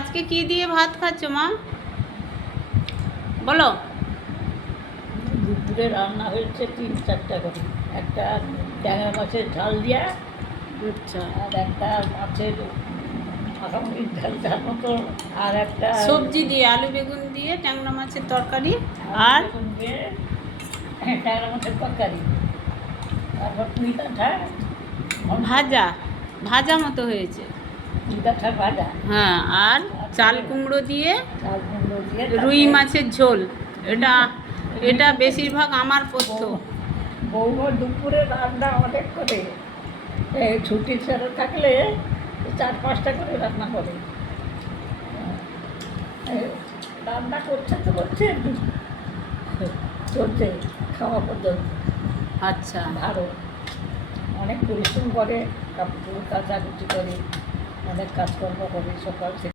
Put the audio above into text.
আজকে কি দিয়ে ভাত খাচ্ছ মা? বলো। দুপুরে রান্না হয়েছে 3-4টা করে। একটা ট্যাংরা মাছের ঝাল দিয়া, আচ্ছা, আর একটা মাছের মাখামাখি ঝাল ঝাল মতো, আর একটা সবজি দিয়ে আলু বেগুন দিয়ে ট্যাংরা মাছের তরকারি আর বেগুন দিয়ে ট্যাংরা মাছের তরকারি। তারপর পুঁই কাঁঠা ভাজা, ভাজা মতো হয়েছে। পুঁই কাঁঠা ভাজা, হ্যাঁ, আর চাল কুমড়ো দিয়ে চাল কুমড়ো দিয়ে, রুই মাছের ঝোল। এটা এটা বেশিরভাগ আমার পথ্য। বৌমা দুপুরে রান্না অনেক করে। এই ছুটি ছেড়ে থাকলে 4-5টা করে রান্না করে। এই রান্না করছে তো করছে, চলছে খাওয়া পর্যন্ত। আচ্ছা, ভালো, অনেক পরিশ্রম করে, কাপড় কাচাকুচি করে, অনেক কাজকর্ম করে সকাল থেকে।